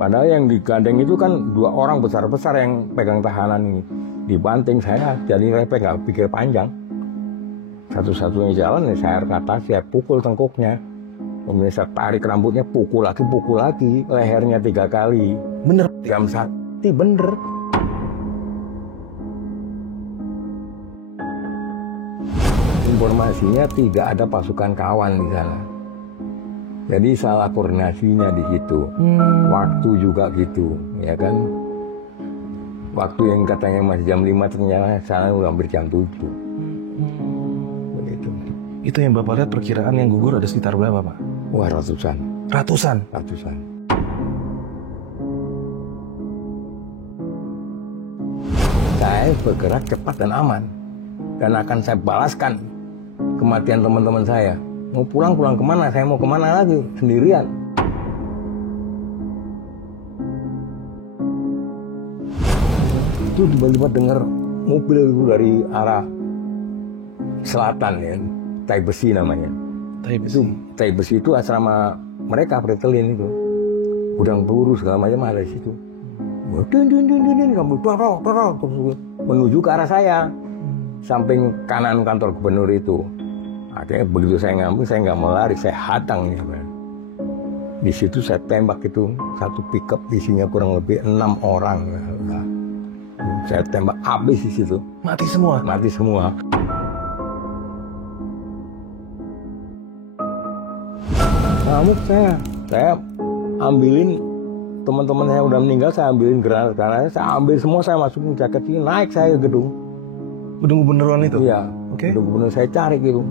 Padahal yang digandeng itu kan 2 orang besar-besar yang pegang tahanan ini. Dibanting saya jadi repek, nggak pikir panjang. Satu-satunya jalan ya saya ke atas, saya pukul tengkuknya. Kemudian saya tarik rambutnya, pukul lagi, lehernya 3 kali. Bener? Jam sakti, bener. Informasinya tidak ada pasukan kawan di sana. Jadi salah koordinasinya di situ. Waktu juga gitu, ya kan. Waktu yang katanya masih jam 5 ternyata sana udah hampir jam 7. Begitu. Itu yang Bapak lihat perkiraan yang gugur ada sekitar berapa, Pak? Wah, ratusan. Ratusan? Ratusan. Saya bergerak cepat dan aman. Dan akan saya balaskan kematian teman-teman saya. Mau pulang kemana? Saya mau kemana lagi? Sendirian. Itu tiba-tiba dengar mobil itu dari arah selatan ya. Tai Besi namanya. Tai Besi itu asrama mereka, Pretelin itu. Gudang peluru segala macam ada di situ. Kamu dorong menuju ke arah saya. Samping kanan kantor gubernur itu. Akhirnya begitu saya ngambil, saya nggak mau lari, saya hadang ya, kan. Di situ saya tembak itu satu pickup isinya kurang lebih 6 orang. Nah, saya tembak habis di situ. Mati semua? Mati semua. Ngamuk saya ambilin teman-teman saya udah meninggal, saya ambilin granat, saya ambil semua, saya masukin jaket ini, naik saya ke gedung. Gedung gubernuran itu? Iya. Oke. Gedung gubernur saya cari gitu.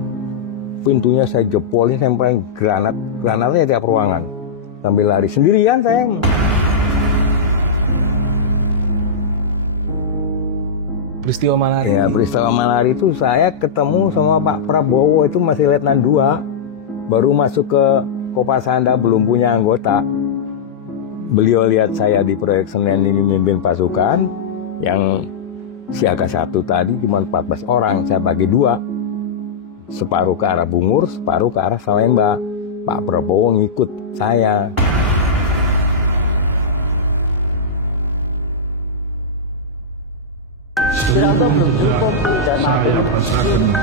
Pintunya saya jepolin sampai granatnya tiap ruangan. Sambil lari sendirian saya. Peristiwa Malari? Ya, peristiwa Malari itu saya ketemu sama Pak Prabowo, itu masih Letnan 2. Baru masuk ke Kopasanda, belum punya anggota. Beliau lihat saya di proyek Senen ini memimpin pasukan. Yang siaga 1 tadi cuma 14 orang, saya bagi 2. Separuh ke arah Bungur, separuh ke arah Salemba. Pak Prabowo ngikut saya. belum cukup dan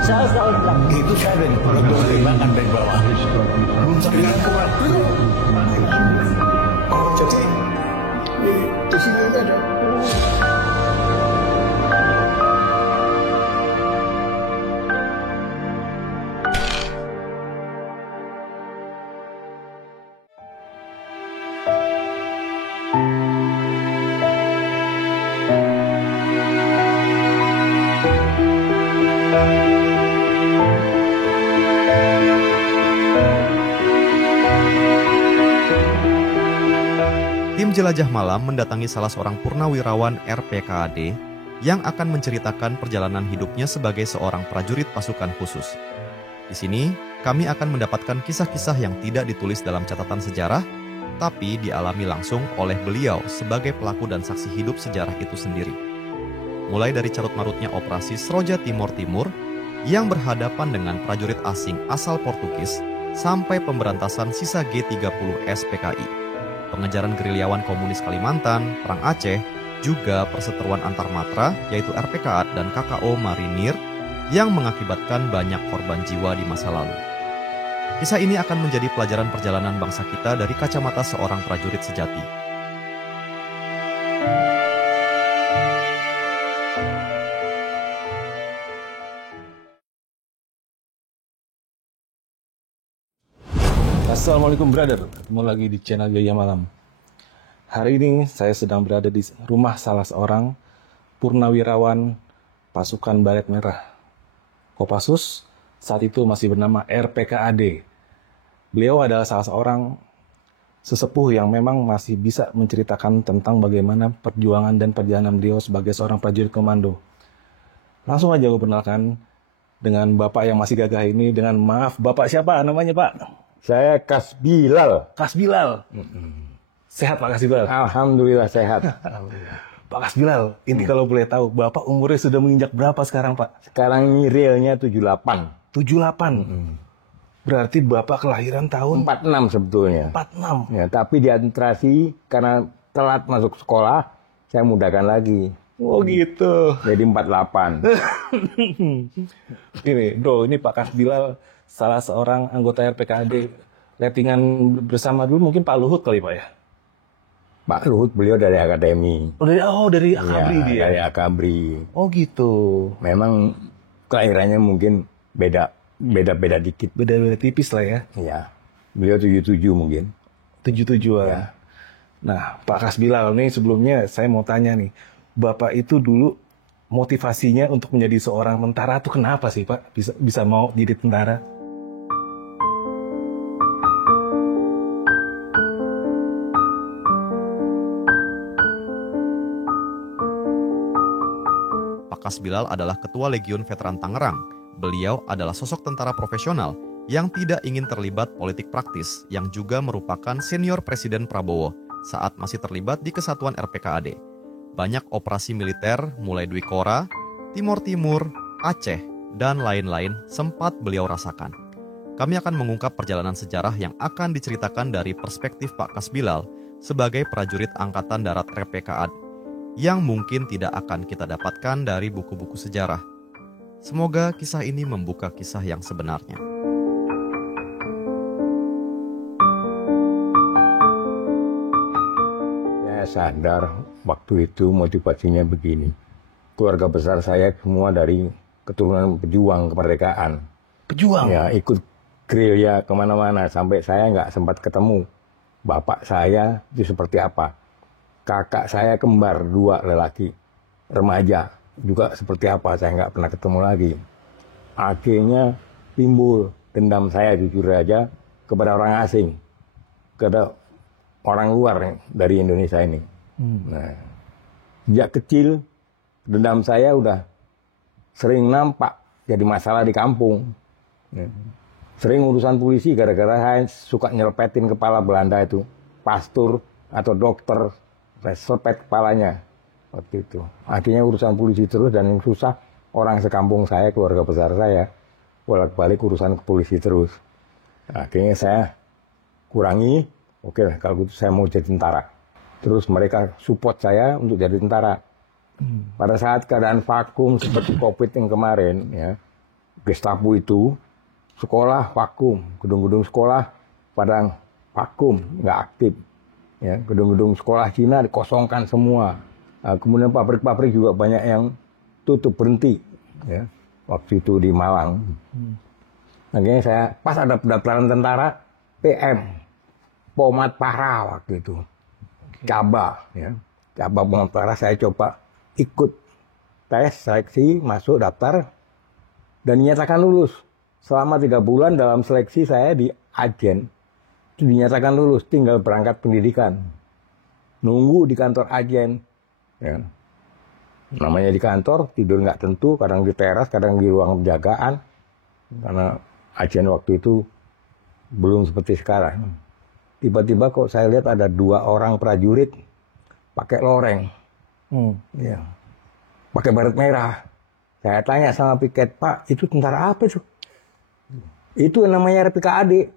saya selalu bilang itu saya dari pertimbangan dari bawah belum sampai kuat belum. Jadi di sini ada Tim Jelajah Malam mendatangi salah seorang purnawirawan RPKAD yang akan menceritakan perjalanan hidupnya sebagai seorang prajurit pasukan khusus. Di sini, kami akan mendapatkan kisah-kisah yang tidak ditulis dalam catatan sejarah, tapi dialami langsung oleh beliau sebagai pelaku dan saksi hidup sejarah itu sendiri. Mulai dari carut-marutnya operasi Seroja Timur yang berhadapan dengan prajurit asing asal Portugis sampai pemberantasan sisa G30S PKI. Pengejaran gerilyawan komunis Kalimantan, Perang Aceh, juga perseteruan antar matra yaitu RPKA dan KKO Marinir yang mengakibatkan banyak korban jiwa di masa lalu. Kisah ini akan menjadi pelajaran perjalanan bangsa kita dari kacamata seorang prajurit sejati. Assalamualaikum brother, ketemu lagi di channel Jaya Malam. Hari ini saya sedang berada di rumah salah seorang purnawirawan pasukan Baret Merah Kopassus, saat itu masih bernama RPKAD. Beliau adalah salah seorang sesepuh yang memang masih bisa menceritakan tentang bagaimana perjuangan dan perjalanan beliau sebagai seorang prajurit komando. Langsung aja gue perkenalkan dengan bapak yang masih gagah ini, dengan maaf, bapak siapa namanya pak? Saya Kasbilal. Kasbilal. Sehat Pak Kasbilal? Alhamdulillah sehat. Pak Kasbilal, ini kalau boleh tahu, Bapak umurnya sudah menginjak berapa sekarang Pak? Sekarang ini realnya 78. 78? Berarti Bapak kelahiran tahun 46 sebetulnya. 46. Ya, tapi diadministrasi karena telat masuk sekolah, saya mudahkan lagi. Oh gitu. Jadi 48. Ini bro, ini Pak Kasbilal salah seorang anggota RPKAD. Lettingan bersama dulu mungkin Pak Luhut kali Pak ya? Pak Luhut beliau dari akademi. Dari Akabri Ya, dia. dari Akabri. Oh gitu. Memang kelahirannya mungkin beda dikit. Beda-beda tipis lah ya. Ya. Beliau 77 mungkin. 77-an. Ya. Nah, Pak Kasbilal nih sebelumnya saya mau tanya nih. Bapak itu dulu motivasinya untuk menjadi seorang tentara tuh kenapa sih Pak? Bisa mau jadi tentara? Pak Kasbilal adalah Ketua Legiun Veteran Tangerang. Beliau adalah sosok tentara profesional yang tidak ingin terlibat politik praktis, yang juga merupakan senior Presiden Prabowo saat masih terlibat di Kesatuan RPKAD. Banyak operasi militer, mulai Dwi Kora, Timur Timur, Aceh, dan lain-lain sempat beliau rasakan. Kami akan mengungkap perjalanan sejarah yang akan diceritakan dari perspektif Pak Kasbilal sebagai prajurit Angkatan Darat RPKAD, yang mungkin tidak akan kita dapatkan dari buku-buku sejarah. Semoga kisah ini membuka kisah yang sebenarnya. Saya sadar waktu itu motivasinya begini. Keluarga besar saya semua dari keturunan pejuang kemerdekaan. Pejuang? Ya, ikut gerilya kemana-mana. Sampai saya nggak sempat ketemu bapak saya itu seperti apa. Kakak saya kembar 2 lelaki, remaja, juga seperti apa, saya nggak pernah ketemu lagi. Akhirnya timbul dendam saya jujur aja kepada orang asing, kepada orang luar dari Indonesia ini. Nah, sejak kecil dendam saya udah sering nampak jadi masalah di kampung. Sering urusan polisi gara-gara saya suka nyelepetin kepala Belanda itu, pastur atau dokter, saya selepet kepalanya waktu itu. Akhirnya urusan polisi terus, dan yang susah orang sekampung saya, keluarga besar saya, bolak-balik urusan ke polisi terus. Akhirnya saya kurangi, oke lah kalau gitu saya mau jadi tentara. Terus mereka support saya untuk jadi tentara. Pada saat keadaan vakum seperti COVID yang kemarin, ya, Gestapo itu sekolah vakum, gedung-gedung sekolah padang vakum, nggak aktif. Ya, gedung-gedung sekolah Cina dikosongkan semua. Nah, kemudian pabrik-pabrik juga banyak yang tutup berhenti. Ya, waktu itu di Malang. Akhirnya saya pas ada pendaftaran tentara, PM, Pomat Para waktu itu, Caba, ya, Caba Pomat Para, saya coba ikut tes seleksi, masuk daftar, dan dinyatakan lulus. Selama 3 bulan dalam seleksi saya di Ajen, itu dinyatakan lulus, tinggal berangkat pendidikan. Nunggu di kantor Ajen. Ya. Namanya di kantor, tidur nggak tentu, kadang di teras, kadang di ruang penjagaan. Karena Ajen waktu itu belum seperti sekarang. Tiba-tiba kok saya lihat ada 2 orang prajurit pakai loreng. Ya. Pakai baret merah. Saya tanya sama piket, Pak, itu tentara apa itu? Itu yang namanya RPKAD.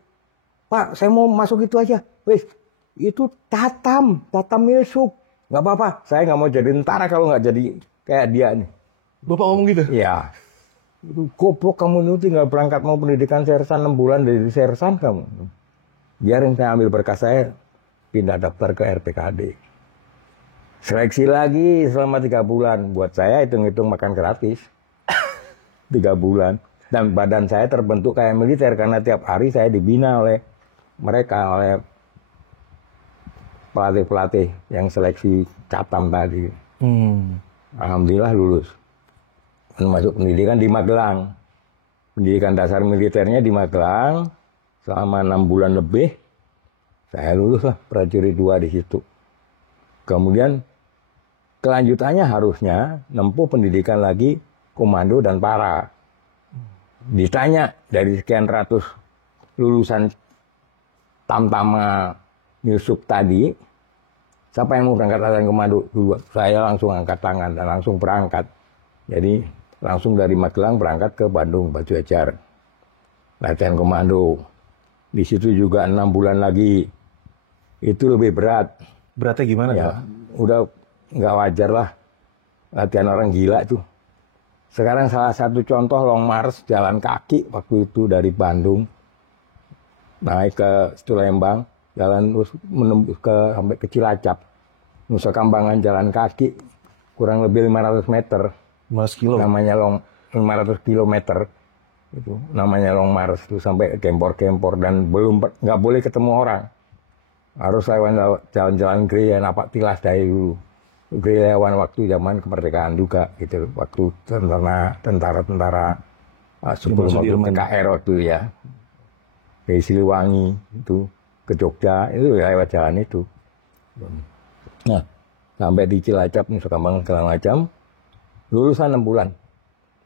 Pak, saya mau masuk itu aja. Wes, itu Tatam Milsuk. Nggak apa-apa, saya nggak mau jadi tentara kalau nggak jadi kayak dia nih. Bapak ngomong gitu? Iya. Goblok kamu itu tinggal berangkat mau pendidikan sersan 6 bulan dari sersan kamu. Biarin saya ambil berkas saya, pindah daftar ke RPKAD. Seleksi lagi selama 3 bulan. Buat saya hitung-hitung makan gratis. 3 bulan. Dan badan saya terbentuk kayak militer karena tiap hari saya dibina oleh mereka, oleh pelatih-pelatih yang seleksi Catam tadi. Alhamdulillah lulus. Masuk pendidikan di Magelang. Pendidikan dasar militernya di Magelang. Selama 6 bulan lebih, saya lulus lah prajurit 2 di situ. Kemudian kelanjutannya harusnya nempuh pendidikan lagi komando dan para. Ditanya dari sekian ratus lulusan Tamtama Milsuk tadi, siapa yang mau berangkat latihan komando dulu? Saya langsung angkat tangan dan langsung berangkat. Jadi langsung dari Magelang berangkat ke Bandung Batu Ajar. latihan komando. Di situ juga 6 bulan lagi. Itu lebih berat. Beratnya gimana Ya, Pak? udah nggak wajar lah. Latihan orang gila tuh. Sekarang salah satu contoh long march jalan kaki waktu itu dari Bandung naik ke Lembang, jalan terus menembus sampai ke Cilacap. Nusa Kambangan jalan kaki kurang lebih 500 meter. 15 kilo. Namanya 500 kilometer. Itu namanya long march itu sampai kempor-kempor dan nggak boleh ketemu orang. Harus lewat jalan-jalan gerilya napak tilas dari dulu. Gerilyawan waktu zaman kemerdekaan juga gitu, waktu tentara sebelum waktu PKR waktu ya, dari Siliwangi itu ke Jogja itu lewat jalan itu. Nah, sampai di Cilacap, Nusa Kambangan segala macam, lulusan 6 bulan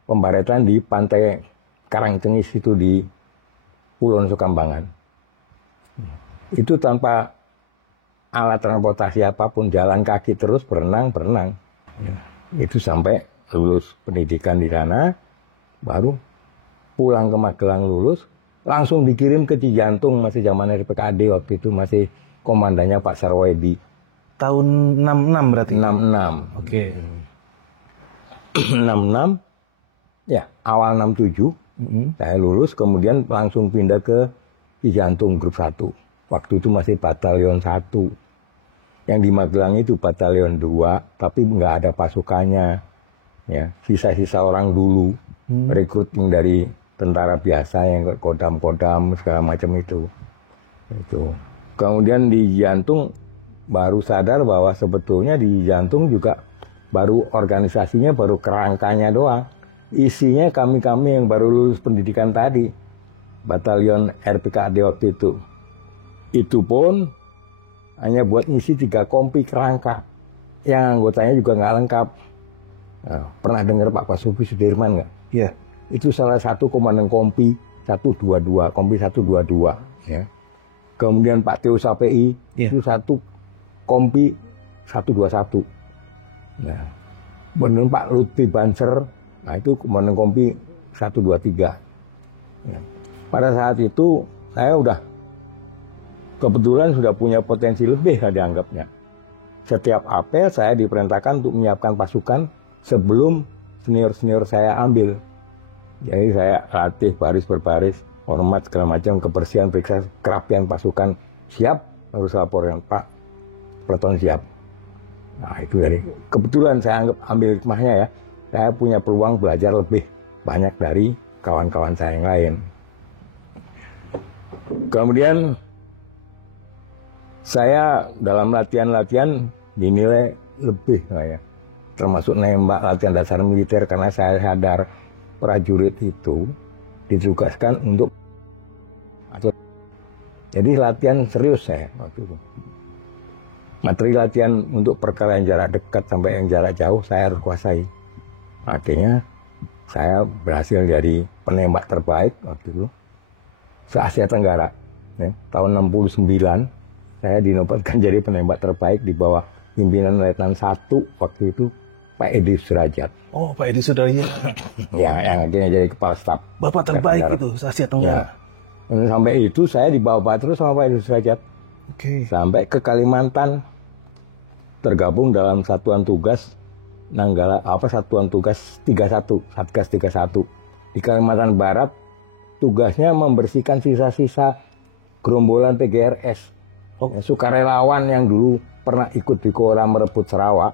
pembaretan di pantai Karangcengis itu di Pulau Nusa Kambangan. Itu tanpa alat transportasi apapun, jalan kaki terus berenang. Ya. Itu sampai lulus pendidikan di sana, baru pulang ke Magelang lulus, langsung dikirim ke Cijantung, masih zaman RPKAD waktu itu, masih komandannya Pak Sarwedi. Tahun 66 berarti? 66. Oke. 66, ya awal 67, saya lulus, kemudian langsung pindah ke Cijantung grup 1. Waktu itu masih batalion 1. Yang di Magelang itu batalion 2, tapi nggak ada pasukannya. Ya, sisa-sisa orang dulu, recruiting dari tentara biasa yang kodam-kodam segala macam itu. Kemudian di Jantung baru sadar bahwa sebetulnya di Jantung juga baru organisasinya baru kerangkanya doang. Isinya kami-kami yang baru lulus pendidikan tadi, batalion RPKAD waktu itu. Itu pun hanya buat ngisi 3 kompi kerangka, yang anggotanya juga nggak lengkap. Nah, pernah dengar Pak Pasufi Sudirman nggak? Iya. Itu salah satu komandan kompi 122, kompi 122. Ya. Kemudian Pak Teo Sapi itu satu kompi 121. Nah, kemudian Pak Lutfi Banser, nah itu komandan kompi 123. Ya. Pada saat itu saya kebetulan sudah punya potensi lebih dianggapnya. Setiap apel saya diperintahkan untuk menyiapkan pasukan sebelum senior-senior saya ambil. Jadi saya latih baris berbaris, hormat segala macam, kebersihan, periksa kerapian pasukan siap, harus laporan Pak, peleton siap. Nah itu dari kebetulan saya anggap ambil hikmahnya ya. Saya punya peluang belajar lebih banyak dari kawan-kawan saya yang lain. Kemudian saya dalam latihan-latihan dinilai lebih ya, termasuk nembak latihan dasar militer, karena saya sadar prajurit itu ditugaskan untuk jadi latihan serius saya waktu itu. Materi latihan untuk perkara yang jarak dekat sampai yang jarak jauh saya harus kuasai. Akhirnya saya berhasil jadi penembak terbaik waktu itu se-Asia Tenggara. Ya, tahun 69 saya dinobatkan jadi penembak terbaik di bawah pimpinan Letnan 1 waktu itu Pak Edi Sudrajat. Oh, Pak Edi Sudrajat. Ya, yang akhirnya jadi kepala staf. Bapak terbaik itu se-Asia Tenggara. Ya. Dan sampai itu saya dibawa terus sama Pak Edi Sudrajat. Oke. Sampai ke Kalimantan, tergabung dalam satuan tugas satuan tugas 31, Satgas 31. Di Kalimantan Barat tugasnya membersihkan sisa-sisa gerombolan PGRS. Sukarelawan yang dulu pernah ikut di Kora merebut Sarawak,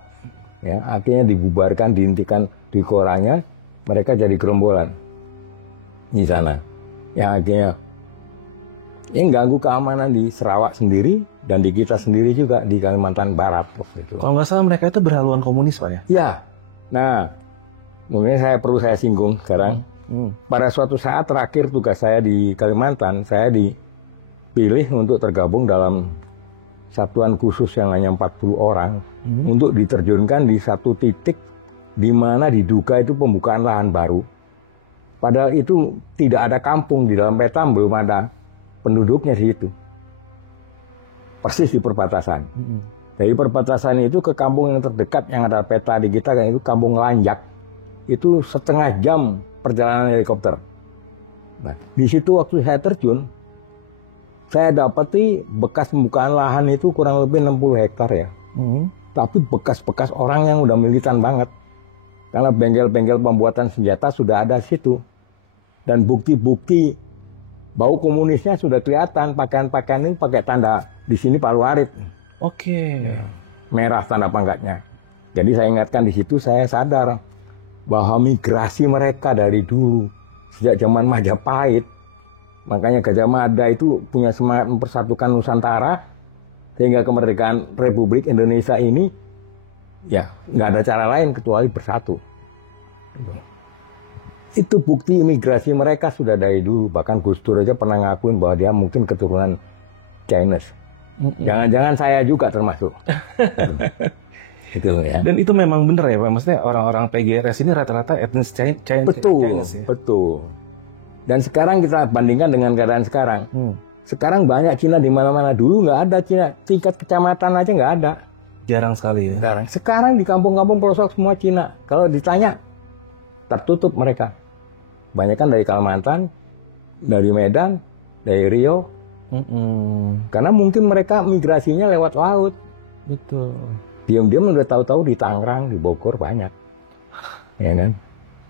ya, akhirnya dibubarkan, dihentikan di Koranya, mereka jadi gerombolan di sana. Yang akhirnya ini ganggu keamanan di Sarawak sendiri dan di kita sendiri juga di Kalimantan Barat waktu itu. Kalau nggak salah mereka itu berhaluan komunis Pak ya? Ya, nah mungkin perlu saya singgung sekarang. Pada suatu saat terakhir tugas saya di Kalimantan, saya dipilih untuk tergabung dalam satuan khusus yang hanya 40 orang untuk diterjunkan di satu titik di mana diduga itu pembukaan lahan baru. Padahal itu tidak ada kampung, di dalam peta belum ada penduduknya di situ. Persis di perbatasan. Dari perbatasan itu ke kampung yang terdekat yang ada peta di kita kan itu Kampung Lanjak. Itu setengah jam perjalanan helikopter. Nah, di situ waktu saya terjun, saya dapati bekas pembukaan lahan itu kurang lebih 60 hektar ya. Tapi bekas-bekas orang yang udah militan banget. Karena bengkel-bengkel pembuatan senjata sudah ada di situ. Dan bukti-bukti bau komunisnya sudah kelihatan. Pakaian-pakaian ini pakai tanda di sini Palu Arit. Oke. Merah tanda pangkatnya. Jadi saya ingatkan di situ, saya sadar bahwa migrasi mereka dari dulu, sejak zaman Majapahit. Makanya Gajah Mada itu punya semangat mempersatukan Nusantara, sehingga kemerdekaan Republik Indonesia ini ya nggak ada cara lain kecuali bersatu. Itu bukti imigrasi mereka sudah dari dulu. Bahkan Gus Dur aja pernah ngakuin bahwa dia mungkin keturunan Chinese. Jangan-jangan saya juga termasuk. Gitu ya. Dan itu memang benar ya Pak? Maksudnya orang-orang PGRS ini rata-rata etnis Chinese. Betul, ya? betul. Dan sekarang kita bandingkan dengan keadaan sekarang. Sekarang banyak Cina di mana-mana. Dulu nggak ada Cina. Tingkat kecamatan aja nggak ada. Jarang sekali ya. Sekarang di kampung-kampung pelosok semua Cina. Kalau ditanya, tertutup mereka. Banyak kan dari Kalimantan, dari Medan, dari Riau. Karena mungkin mereka migrasinya lewat laut. Betul. Diam-diam udah tahu-tahu di Tangerang, di Bogor banyak. Ya kan?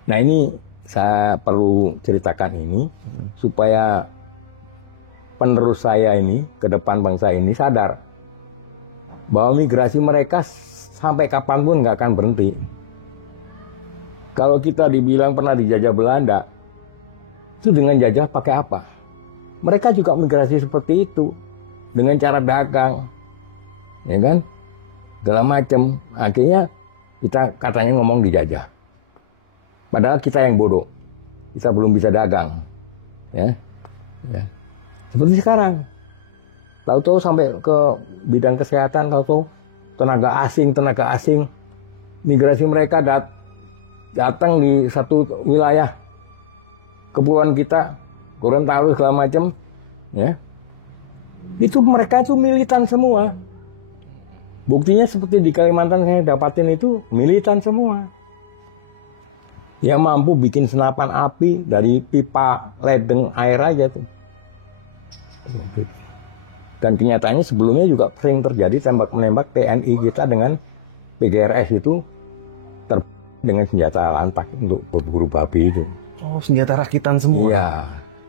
Nah ini saya perlu ceritakan ini supaya penerus saya ini ke depan bangsa ini sadar bahwa migrasi mereka sampai kapanpun nggak akan berhenti. Kalau kita dibilang pernah dijajah Belanda, itu dengan jajah pakai apa? Mereka juga migrasi seperti itu dengan cara dagang, ya kan? Segala macam. Akhirnya kita katanya ngomong dijajah. Padahal kita yang bodoh. Kita belum bisa dagang. Ya. Seperti sekarang. Tahu-tahu sampai ke bidang kesehatan, tahu-tahu tenaga asing. Migrasi mereka datang di satu wilayah kepulauan kita, Gorontalo segala macam. Ya. Itu mereka itu militan semua. Buktinya seperti di Kalimantan saya dapatin itu militan semua. Yang mampu bikin senapan api dari pipa ledeng air aja tuh. Dan kenyataannya sebelumnya juga sering terjadi tembak-menembak TNI kita dengan PGRS itu dengan senjata lantak untuk berburu babi itu. Oh, senjata rakitan semua? Iya.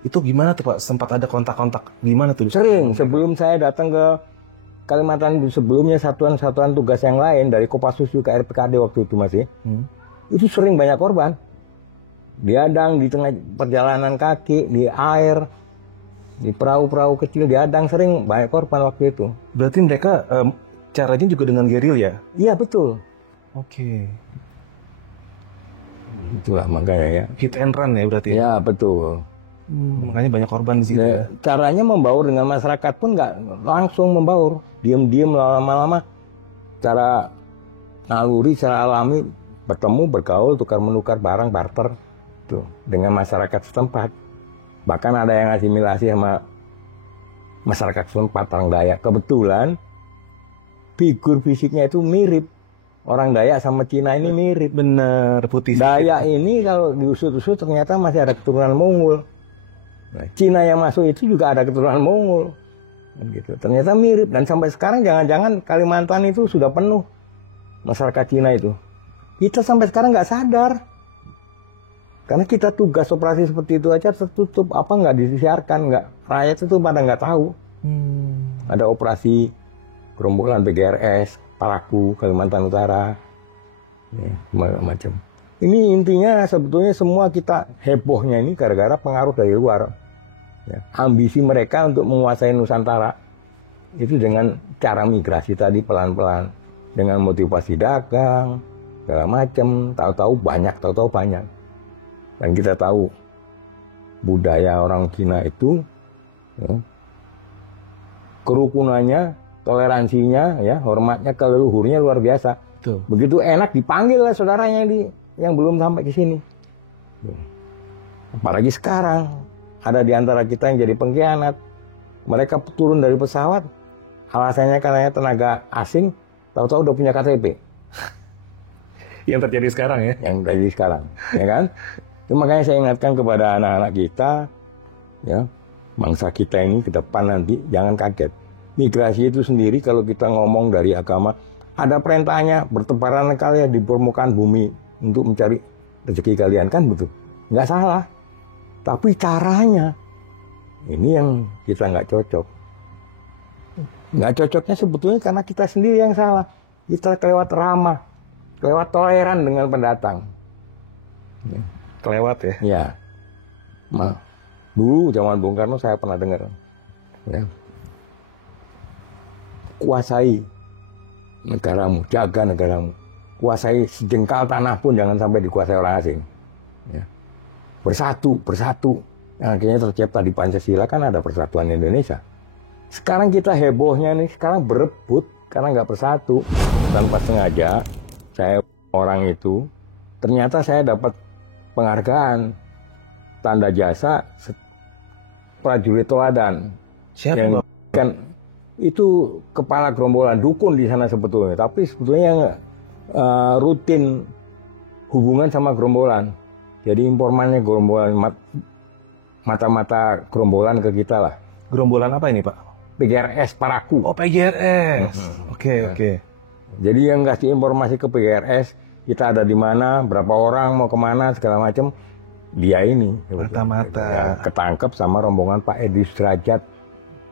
Itu gimana tuh Pak? Sempat ada kontak-kontak gimana tuh? Sering. Sebelum saya datang ke Kalimantan, sebelumnya satuan-satuan tugas yang lain dari Kopassus ke RPKD waktu itu masih, itu sering banyak korban. Diadang di tengah perjalanan kaki, di air, di perahu-perahu kecil diadang, sering banyak korban waktu itu. Berarti mereka caranya juga dengan gerilya? Iya betul. Oke. Itulah makanya ya. Hit and run ya berarti? Ya betul. Makanya banyak korban di situ. Nah, caranya membaur dengan masyarakat pun nggak langsung membaur, diam-diam lama-lama. Cara naluri, secara alami bertemu, bergaul, tukar-menukar barang, barter tuh dengan masyarakat setempat. Bahkan ada yang asimilasi sama masyarakat setempat orang Dayak. Kebetulan figur fisiknya itu mirip. Orang Dayak sama Cina ini mirip. Bener, putih. Dayak ini kalau diusut-usut ternyata masih ada keturunan Mongol. Nah, Cina yang masuk itu juga ada keturunan Mongol. Gitu. Ternyata mirip. Dan sampai sekarang jangan-jangan Kalimantan itu sudah penuh masyarakat Cina itu. Kita sampai sekarang nggak sadar. Karena kita tugas operasi seperti itu aja tertutup. Apa nggak disiarkan. Nggak. Rakyat itu pada nggak tahu. Ada operasi gerombolan PGRS, Paraku, Kalimantan Utara. Ya, macam. Ini intinya sebetulnya semua kita hebohnya ini gara-gara pengaruh dari luar. Ya, ambisi mereka untuk menguasai Nusantara itu dengan cara migrasi tadi pelan-pelan, dengan motivasi dagang segala macam, tahu-tahu banyak. Dan kita tahu budaya orang Cina itu ya, kerukunannya, toleransinya, ya, hormatnya ke leluhurnya luar biasa. Tuh. Begitu enak dipanggil lah saudaranya yang belum sampai ke sini. Apalagi sekarang ada di antara kita yang jadi pengkhianat. Mereka turun dari pesawat, alasannya katanya tenaga asing, tahu-tahu udah punya KTP. Yang terjadi sekarang ya? Yang terjadi sekarang, ya kan? Itu makanya saya ingatkan kepada anak-anak kita, ya bangsa kita ini ke depan nanti jangan kaget. Migrasi itu sendiri kalau kita ngomong dari agama, ada perintahnya bertebaran kalian di permukaan bumi untuk mencari rezeki kalian, kan betul? Nggak salah. Tapi caranya, ini yang kita nggak cocok. Nggak cocoknya sebetulnya karena kita sendiri yang salah. Kita kelewat ramah, kelewat toleran dengan pendatang. Kelewat ya? Ya. Dulu zaman Bung Karno saya pernah dengar. Ya. Kuasai negaramu, jaga negaramu. Kuasai sejengkal tanah pun jangan sampai dikuasai orang asing. Ya. Bersatu. Akhirnya tercipta di Pancasila kan ada persatuan Indonesia. Sekarang kita hebohnya nih, sekarang berebut karena nggak bersatu. Tanpa sengaja, saya orang itu, ternyata saya dapat penghargaan tanda jasa prajurit teladan. Siapa yang Bang? kan itu kepala gerombolan dukun di sana sebetulnya, tapi sebetulnya yang rutin hubungan sama gerombolan. Jadi informannya gerombolan, mata-mata gerombolan ke kita lah. Gerombolan apa ini Pak? PGRS Paraku. Oh PGRS. Oke. Jadi yang kasih informasi ke PGRS, kita ada di mana, berapa orang, mau kemana, segala macam. Dia ini. Mata-mata. Ya, ketangkep sama rombongan Pak Edi Sudrajat.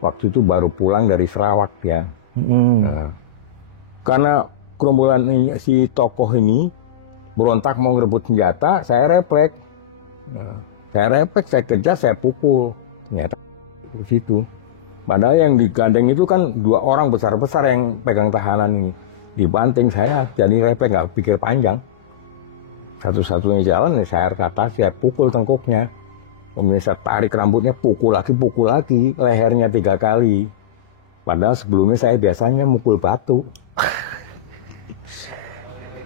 Waktu itu baru pulang dari Sarawak ya. Nah, karena gerombolan ini, si tokoh ini berontak mau ngerebut senjata, saya refleks. Saya kejar, saya pukul. Ternyata di situ. Padahal yang digandeng itu kan 2 orang besar-besar yang pegang tahanan ini. Dibanting saya, jadi refleks nggak pikir panjang. Satu-satunya jalan ya saya ke atas, saya pukul tengkuknya. Kemudian saya tarik rambutnya, pukul lagi, lehernya 3 kali. Padahal sebelumnya saya biasanya mukul batu.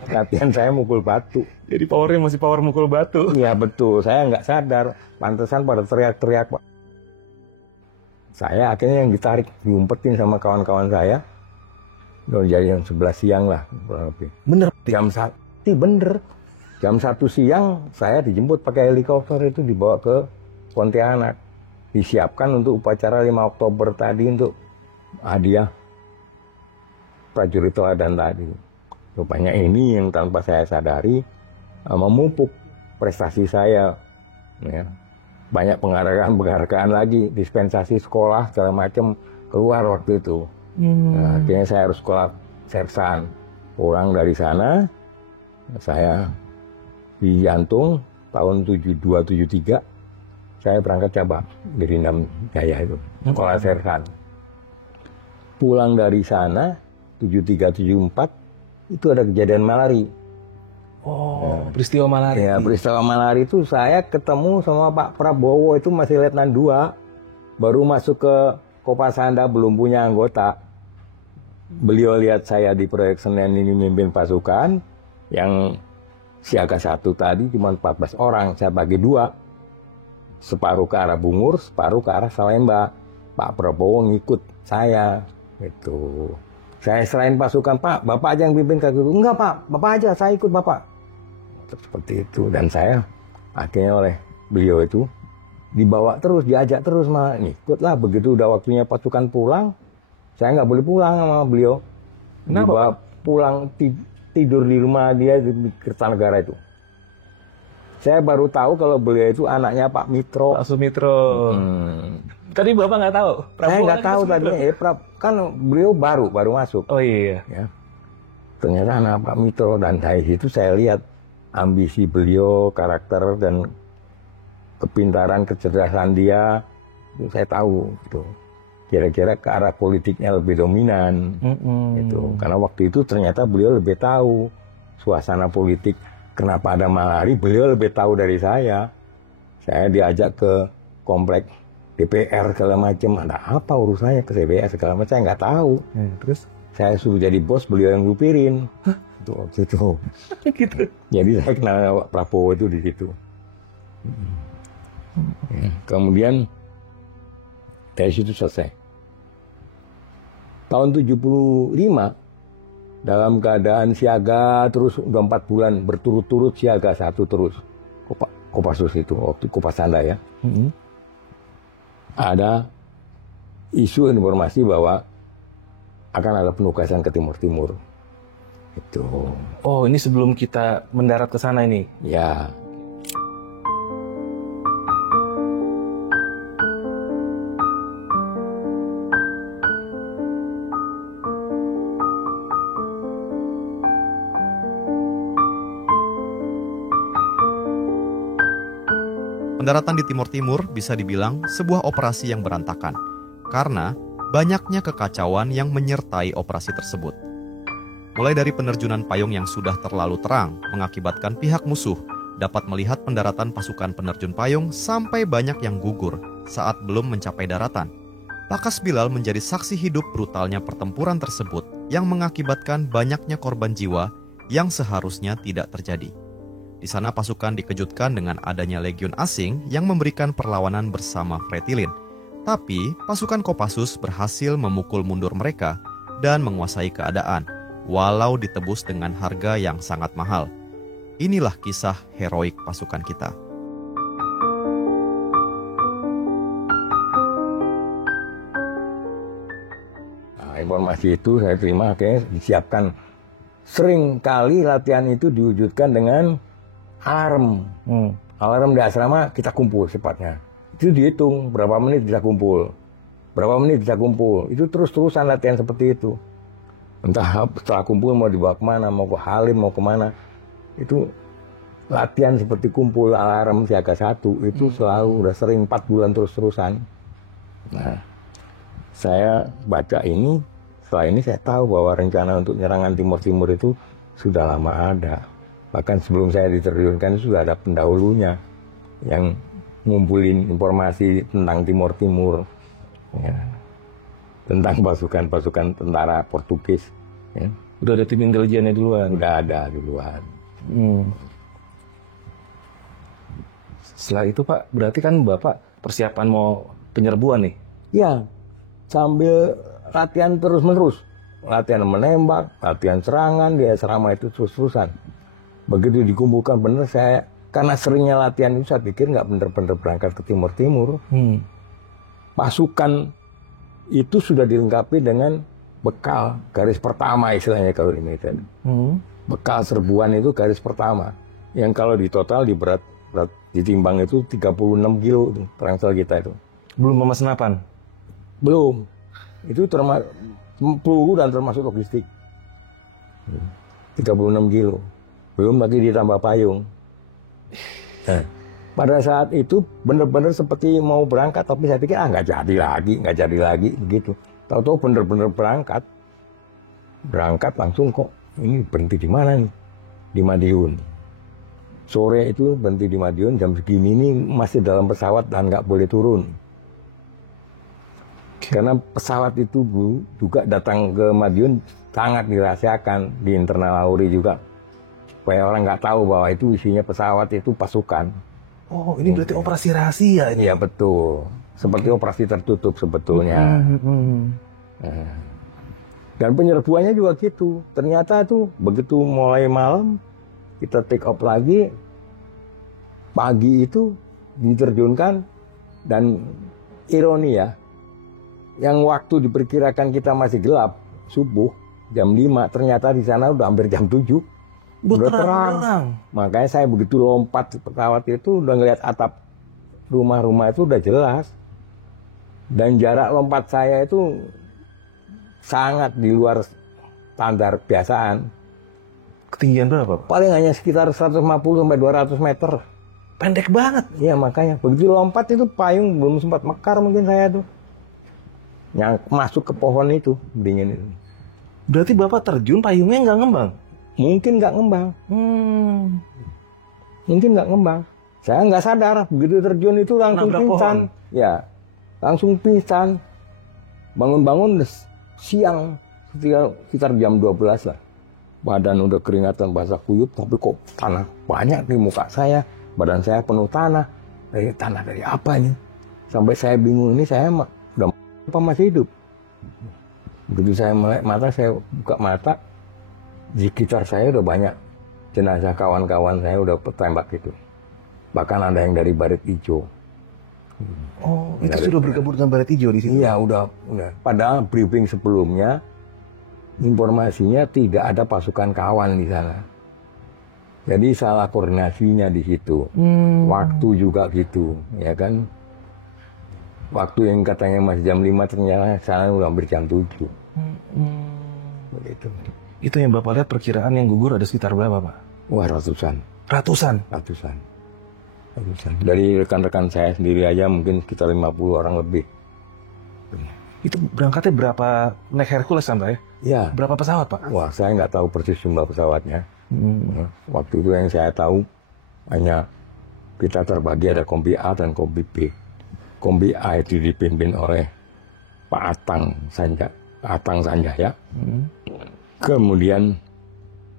Latihan saya mukul batu. Jadi powernya masih power mukul batu. Iya betul, saya nggak sadar. Pantesan pada teriak-teriak Pak. Saya akhirnya yang ditarik, diumpetin sama kawan-kawan saya. Udah jadi jam 11 siang lah. Bener? Jam 1, bener. Jam 1 siang saya dijemput pakai helikopter itu dibawa ke Pontianak. Disiapkan untuk upacara 5 Oktober tadi untuk hadiah prajurit teladan tadi. Rupanya ini yang tanpa saya sadari memupuk prestasi saya. Ya. Banyak penghargaan lagi, dispensasi sekolah segala macam keluar waktu itu. Nah, akhirnya saya harus sekolah sersan. Pulang dari sana, saya di Jantung tahun 72-73, saya berangkat cabang di Rindam Jaya itu, sekolah sersan. Pulang dari sana 73-74 itu ada kejadian malari. Oh, peristiwa malari. Ya, peristiwa malari itu saya ketemu sama Pak Prabowo, itu masih Letnan 2, baru masuk ke Kopasanda, belum punya anggota. Beliau lihat saya di proyek Senen ini memimpin pasukan, yang siaga 1 tadi cuma 14 orang, saya bagi 2. Separuh ke arah Bungur, separuh ke arah Salemba. Pak Prabowo ngikut saya. Itu. Saya selain pasukan, Pak, Bapak aja yang pimpin kaki itu. Enggak Pak, Bapak aja, saya ikut Bapak. Seperti itu. Dan saya akhirnya oleh beliau itu dibawa terus, diajak terus malah. Ikutlah, begitu udah waktunya pasukan pulang, saya nggak boleh pulang sama beliau. Kenapa? Dibawa pulang tidur di rumah dia di Kertanegara itu. Saya baru tahu kalau beliau itu anaknya Pak Mitro. Pak Sumitro. Tadi Bapak nggak tahu? Saya nggak tahu tadinya, kan beliau baru masuk. Oh iya. Ya. Ternyata anak Pak Mitro, dan dari situ saya lihat ambisi beliau, karakter dan kepintaran, kecerdasan dia, itu saya tahu gitu. Kira-kira ke arah politiknya lebih dominan gitu. Karena waktu itu ternyata beliau lebih tahu suasana politik, kenapa ada malari, beliau lebih tahu dari saya. Saya diajak ke komplek DPR segala macam, ada apa urusannya ke DPR segala macam, saya nggak tahu. Terus saya suruh jadi bos, beliau yang lupirin. Gitu. gitu. Jadi saya kenal Pak Prabowo itu di situ. Kemudian dari situ selesai. Tahun 75 dalam keadaan siaga terus udah 4 bulan berturut-turut siaga 1 terus. Kopassus itu waktu Kopasanda ya. ada isu informasi bahwa akan ada penugasan ke timur-timur. Itu. Oh, ini sebelum kita mendarat ke sana ini. Ya. Pendaratan di Timur Timur bisa dibilang sebuah operasi yang berantakan, karena banyaknya kekacauan yang menyertai operasi tersebut. Mulai dari penerjunan payung yang sudah terlalu terang, mengakibatkan pihak musuh dapat melihat pendaratan pasukan penerjun payung sampai banyak yang gugur saat belum mencapai daratan. Lakas Bilal menjadi saksi hidup brutalnya pertempuran tersebut yang mengakibatkan banyaknya korban jiwa yang seharusnya tidak terjadi. Di sana pasukan dikejutkan dengan adanya legiun asing yang memberikan perlawanan bersama Fretilin. Tapi pasukan Kopassus berhasil memukul mundur mereka dan menguasai keadaan, walau ditebus dengan harga yang sangat mahal. Inilah kisah heroik pasukan kita. Nah, informasi itu saya terima, akhirnya disiapkan. Sering kali latihan itu diwujudkan dengan alarm. Alarm di asrama kita kumpul cepatnya. Itu dihitung berapa menit bisa kumpul. Berapa menit bisa kumpul. Itu terus-terusan latihan seperti itu. Entah setelah kumpul mau dibawa kemana, mau ke Halim, mau kemana. Itu latihan seperti kumpul alarm siaga 1. Itu selalu udah sering 4 bulan terus-terusan. Nah, saya baca ini, setelah ini saya tahu bahwa rencana untuk nyerangan Timur-Timur itu sudah lama ada. Bahkan sebelum saya diterjunkan sudah ada pendahulunya yang ngumpulin informasi tentang Timur-Timur, ya, tentang pasukan-pasukan tentara Portugis. Ya. Udah ada tim intelijennya duluan? Udah ada duluan. Setelah itu Pak, berarti kan Bapak persiapan mau penyerbuan nih? Ya, sambil latihan terus-menerus. Latihan menembak, latihan serangan di asrama itu terus-terusan. Begitu dikumpulkan bener, saya karena seringnya latihan itu saya pikir nggak bener-bener berangkat ke Timur-Timur. Pasukan itu sudah dilengkapi dengan bekal garis pertama istilahnya kalau di militer. Bekal serbuan itu garis pertama. Yang kalau di total di berat ditimbang itu 36 kilo ransel kita itu. Belum sama senapan? Belum. Itu termasuk peluru dan termasuk logistik. 36 kilo. Belum lagi ditambah payung. Nah, pada saat itu benar-benar seperti mau berangkat, tapi saya pikir nggak jadi lagi begitu. Tahu-tahu benar-benar berangkat langsung kok ini berhenti di mana nih? Di Madiun. Sore itu berhenti di Madiun, jam segini ini masih dalam pesawat dan nggak boleh turun. Karena pesawat itu juga datang ke Madiun sangat dirahasiakan di internal Auri juga. Supaya orang nggak tahu bahwa itu isinya pesawat itu pasukan. Oh, ini berarti operasi rahasia ini? Iya betul. Seperti operasi tertutup sebetulnya. Dan penyerbuannya juga gitu. Ternyata tuh begitu mulai malam kita take off lagi, pagi itu diterjunkan dan ironi ya, yang waktu diperkirakan kita masih gelap subuh jam 5, ternyata di sana udah hampir jam 7. Udah terang. Makanya saya begitu lompat pesawat itu udah ngeliat atap rumah-rumah itu udah jelas. Dan jarak lompat saya itu sangat di luar standar biasaan. Ketinggian berapa, Pak? Paling hanya sekitar 150 sampai 200 meter. Pendek banget. Iya makanya begitu lompat itu payung belum sempat mekar mungkin saya tuh. Yang masuk ke pohon itu, dingin itu. Berarti Bapak terjun payungnya nggak ngembang? Mungkin nggak ngembang. Mungkin nggak ngembang. Saya nggak sadar begitu terjun itu langsung pingsan. Ya, langsung pingsan. Bangun-bangun siang sekitar jam 12 lah. Badan udah keringatan basah kuyup, tapi kok tanah banyak di muka saya. Badan saya penuh tanah. Tanah dari apa ini? Sampai saya bingung, ini saya udah apa masih hidup? Begitu saya melek mata, saya buka mata. Di sekitar saya udah banyak jenazah kawan-kawan saya udah tembak itu. Bahkan ada yang dari Barit Ijo. Oh, itu sudah bergabung dengan Baret Hijau di sini? Iya, udah. Padahal briefing sebelumnya, informasinya tidak ada pasukan kawan di sana. Jadi salah koordinasinya di situ. Waktu juga gitu, ya kan. Waktu yang katanya masih jam 5 ternyata sana udah hampir jam 7. Begitu. Itu yang Bapak lihat perkiraan yang gugur ada sekitar berapa, Pak? Wah, ratusan. Ratusan? Ratusan. Dari rekan-rekan saya sendiri aja mungkin sekitar 50 orang lebih. Itu berangkatnya berapa naik Hercules sampai? Ya. Berapa pesawat, Pak? Wah, saya nggak tahu persis jumlah pesawatnya. Waktu itu yang saya tahu hanya kita terbagi ada kompi A dan kompi B. Kompi A itu dipimpin oleh Pak Atang Sanjaya. Kemudian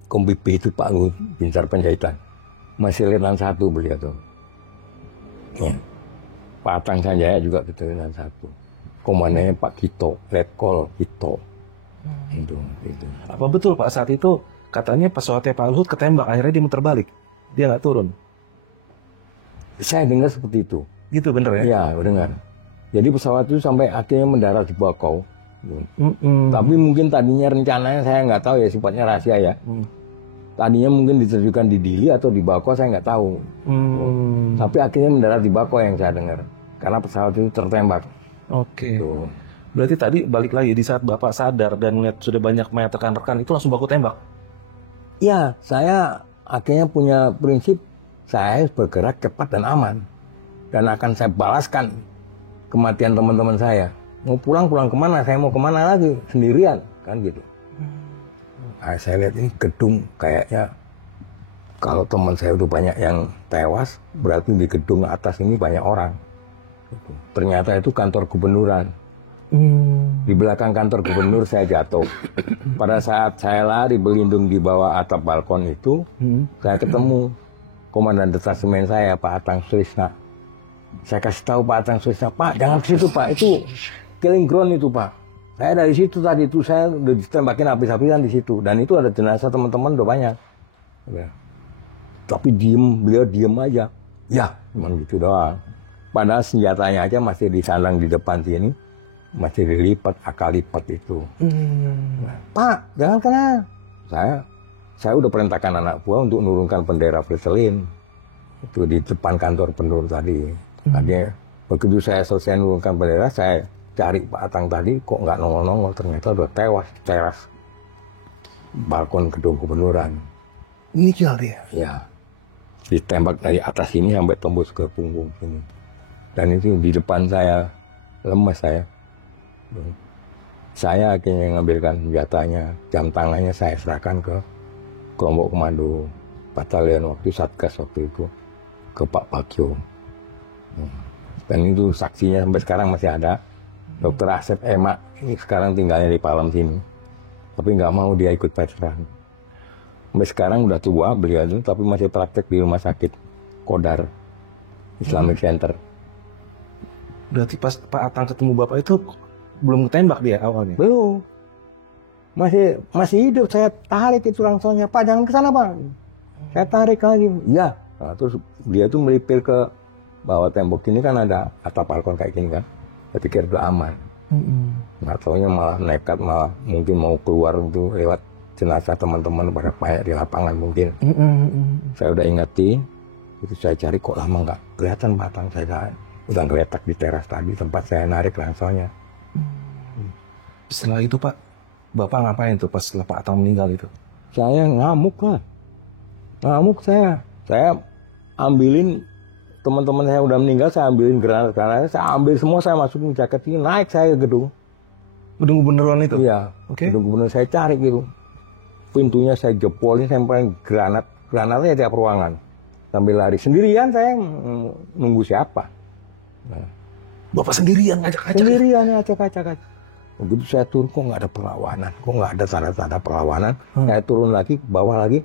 kompi B itu Pak Luhut Binsar Panjaitan. Masih letnan 1 beliau tuh. Ya. Pak Atang Sanjaya juga letnan 1. Komandannya Pak Kito, Letkol Kito. Itu. Apa betul Pak saat itu katanya pesawatnya Pak Luhut ketembak, akhirnya dia muter balik, dia nggak turun? Saya dengar seperti itu. Gitu bener ya? Iya, dengar. Jadi pesawat itu sampai akhirnya mendarat di Bakau. Tapi mungkin tadinya rencananya saya nggak tahu ya, sifatnya rahasia ya. Tadinya mungkin diterjunkan di Dili atau di Bakau, saya nggak tahu. Tapi akhirnya mendarat di Bakau yang saya dengar. Karena pesawat itu tertembak. Oke. Tuh. Berarti tadi balik lagi di saat Bapak sadar dan melihat sudah banyak mayat rekan-rekan itu langsung baku tembak? Ya, saya akhirnya punya prinsip saya harus bergerak cepat dan aman. Dan akan saya balaskan kematian teman-teman saya. Mau pulang kemana, saya mau kemana lagi, sendirian, kan gitu. Nah, saya lihat ini gedung kayaknya kalau teman saya udah banyak yang tewas, berarti di gedung atas ini banyak orang. Ternyata itu kantor gubernuran. Di belakang kantor gubernur saya jatuh. Pada saat saya lari berlindung di bawah atap balkon itu, saya ketemu komandan detasemen saya, Pak Atang Srisna. Saya kasih tahu Pak Atang Srisna, Pak jangan ke situ Pak, itu killing ground itu Pak. Saya dari situ tadi itu saya udah ditembakin habis-habisan di situ, dan itu ada jenazah teman-teman udah banyak. Ya. Tapi beliau diem aja. Ya, cuma gitu doang. Padahal senjatanya aja masih disandang di depan sini. Masih dilipat, akal lipat itu. Pak, jangan kena. Saya udah perintahkan anak buah untuk menurunkan bendera Freselin. Itu di depan kantor penduduk tadi. Tadi begitu saya selesai menurunkan bendera, saya cari Pak Atang tadi, kok nggak nongol-nongol. Ternyata udah tewas di teras balkon gedung gubernuran. Ini kill dia? Ya. Ditembak dari atas sini sampai tembus ke punggung sini. Dan itu di depan saya, lemas saya. Saya akhirnya mengambilkan senjatanya, jam tangannya saya serahkan ke kelompok komando batalion waktu Satgas waktu itu, ke Pak Bagio. Dan itu saksinya sampai sekarang masih ada. Dr. Asep Emak ini sekarang tinggalnya di Palem sini, tapi nggak mau dia ikut veteran. Sampai sekarang udah tua beliau itu, tapi masih praktek di rumah sakit Kodar Islamic Center. Berarti pas Pak Atang ketemu Bapak itu belum ketembak dia awalnya? Belum. Masih hidup. Saya tarik itu rangselnya. Pak, jangan ke sana, Pak. Saya tarik lagi. Iya. Nah, terus dia tuh melipir ke bawah tembok ini kan ada atap balkon kayak gini kan. Saya pikir udah aman. Nggak taunya malah nekat, malah mungkin mau keluar itu lewat jenazah teman-teman pada banyak di lapangan mungkin. Saya udah ingetin. Itu saya cari kok lama nggak kelihatan batang saya. Udah ngeletak di teras tadi tempat saya narik rangselnya. Setelah itu Pak, Bapak ngapain tuh pas setelah Pak Atang meninggal itu? Saya ngamuk lah. Ngamuk saya. Saya ambilin teman-teman saya udah meninggal, saya ambilin granat-granatnya, saya ambil semua, saya masukin jaket ini, naik saya ke gedung. Gedung gubernuran itu? Iya. Oke. Gedung gubernur saya cari gitu. Pintunya saya jepolin sampai granatnya tiap ruangan. Sambil lari. Sendirian saya nunggu siapa. Nah. Bapak sendirian ngajak-ngajak? Sendirian ngajak-ngajak. Begitu saya turun, kok nggak ada perlawanan, kok nggak ada tanda-tanda perlawanan. Saya turun lagi, ke bawah lagi,